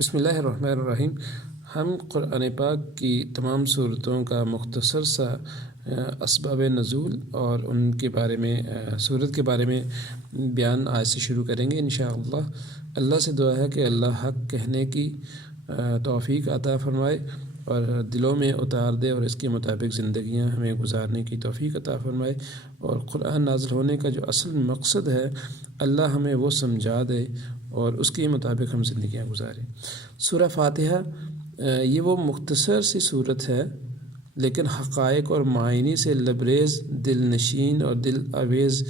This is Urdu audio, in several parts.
بسم اللہ الرحمن الرحیم۔ ہم قرآن پاک کی تمام صورتوں کا مختصر سا اسباب نزول اور ان کے بارے میں صورت کے بارے میں بیان آج سے شروع کریں گے انشاءاللہ۔ اللہ سے دعا ہے کہ اللہ حق کہنے کی توفیق عطا فرمائے اور دلوں میں اتار دے اور اس کے مطابق زندگیاں ہمیں گزارنے کی توفیق عطا فرمائے، اور قرآن نازل ہونے کا جو اصل مقصد ہے اللہ ہمیں وہ سمجھا دے اور اس کے مطابق ہم زندگیاں گزاریں۔ سورہ فاتحہ یہ وہ مختصر سی صورت ہے لیکن حقائق اور معانی سے لبریز، دل نشین اور دل آویز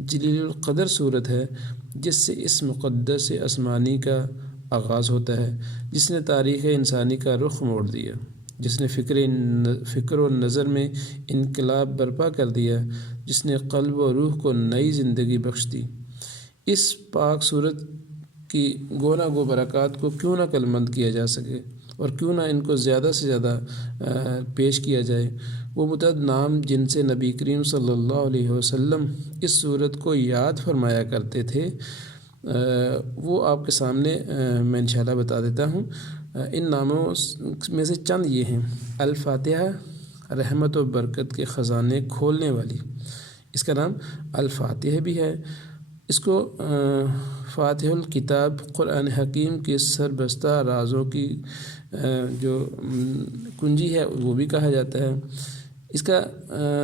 جلیل القدر صورت ہے، جس سے اس مقدس آسمانی کا آغاز ہوتا ہے، جس نے تاریخ انسانی کا رخ موڑ دیا، جس نے فکر و نظر میں انقلاب برپا کر دیا، جس نے قلب و روح کو نئی زندگی بخش دی۔ اس پاک صورت کی گونا گو برکات کو کیوں نہ کلمند کیا جا سکے اور کیوں نہ ان کو زیادہ سے زیادہ پیش کیا جائے۔ وہ متعدد نام جن سے نبی کریم صلی اللہ علیہ وسلم اس صورت کو یاد فرمایا کرتے تھے، وہ آپ کے سامنے میں انشاءاللہ بتا دیتا ہوں۔ ان ناموں میں سے چند یہ ہیں: الفاتحہ، رحمت و برکت کے خزانے کھولنے والی، اس کا نام الفاتحہ بھی ہے۔ اس کو فاتح الکتاب، قرآن حکیم کے سربستہ رازوں کی جو کنجی ہے وہ بھی کہا جاتا ہے۔ اس کا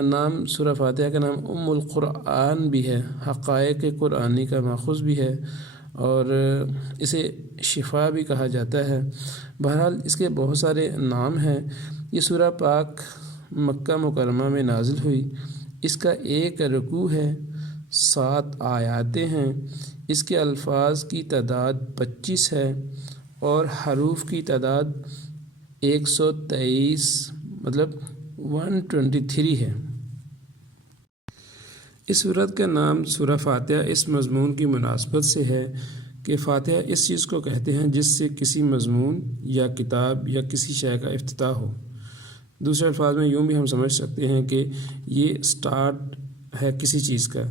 نام سورہ فاتحہ کا نام ام القرآن بھی ہے، حقائق قرآنی کا ماخوذ بھی ہے، اور اسے شفا بھی کہا جاتا ہے۔ بہرحال اس کے بہت سارے نام ہیں۔ یہ سورہ پاک مکہ مکرمہ میں نازل ہوئی۔ اس کا ایک رکوع ہے، 7 آیاتیں ہیں۔ اس کے الفاظ کی تعداد 25 ہے اور حروف کی تعداد 123 مطلب 123 ہے۔ اس سورت کا نام سورہ فاتحہ اس مضمون کی مناسبت سے ہے کہ فاتحہ اس چیز کو کہتے ہیں جس سے کسی مضمون یا کتاب یا کسی شے کا افتتاح ہو۔ دوسرے الفاظ میں یوں بھی ہم سمجھ سکتے ہیں کہ یہ سٹارٹ ہے کسی چیز کا،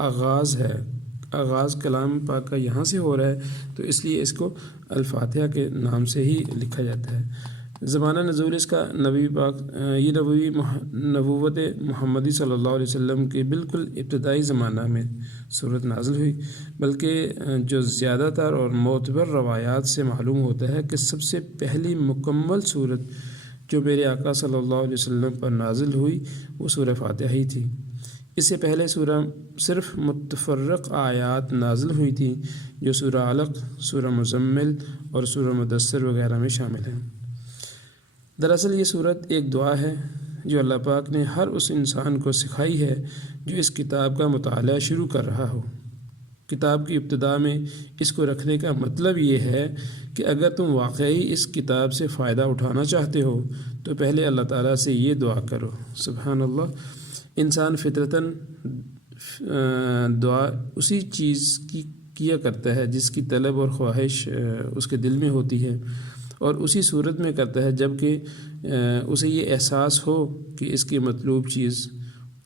آغاز ہے، آغاز کلام پاک کا یہاں سے ہو رہا ہے، تو اس لیے اس کو الفاتحہ کے نام سے ہی لکھا جاتا ہے۔ زمانہ نزول اس کا نبی پاک یہ نبوت محمدی صلی اللہ علیہ وسلم کے بالکل ابتدائی زمانہ میں صورت نازل ہوئی، بلکہ جو زیادہ تر اور معتبر روایات سے معلوم ہوتا ہے کہ سب سے پہلی مکمل صورت جو میرے آقا صلی اللہ علیہ وسلم پر نازل ہوئی وہ سورہ فاتحہ ہی تھی۔ اس سے پہلے سورہ صرف متفرق آیات نازل ہوئی تھیں جو سورہ علق، سورہ مزمل اور سورہ مدثر وغیرہ میں شامل ہیں۔ دراصل یہ صورت ایک دعا ہے جو اللہ پاک نے ہر اس انسان کو سکھائی ہے جو اس کتاب کا مطالعہ شروع کر رہا ہو۔ کتاب کی ابتدا میں اس کو رکھنے کا مطلب یہ ہے کہ اگر تم واقعی اس کتاب سے فائدہ اٹھانا چاہتے ہو تو پہلے اللہ تعالیٰ سے یہ دعا کرو۔ سبحان اللہ، انسان فطرتاً دعا اسی چیز کی کیا کرتا ہے جس کی طلب اور خواہش اس کے دل میں ہوتی ہے، اور اسی صورت میں کرتا ہے جب کہ اسے یہ احساس ہو کہ اس کی مطلوب چیز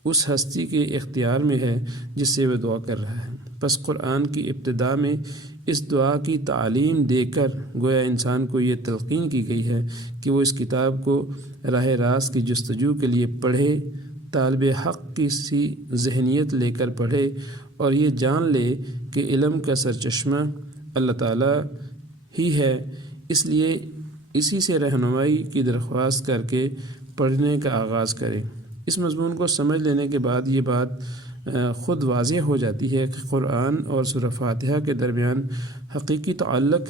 اس ہستی کے اختیار میں ہے جس سے وہ دعا کر رہا ہے۔ پس قرآن کی ابتدا میں اس دعا کی تعلیم دے کر گویا انسان کو یہ تلقین کی گئی ہے کہ وہ اس کتاب کو راہ راست کی جستجو کے لیے پڑھے، طالب حق کی سی ذہنیت لے کر پڑھے اور یہ جان لے کہ علم کا سرچشمہ اللہ تعالیٰ ہی ہے، اس لیے اسی سے رہنمائی کی درخواست کر کے پڑھنے کا آغاز کرے۔ اس مضمون کو سمجھ لینے کے بعد یہ بات خود واضح ہو جاتی ہے کہ قرآن اور سورہ فاتحہ کے درمیان حقیقی تعلق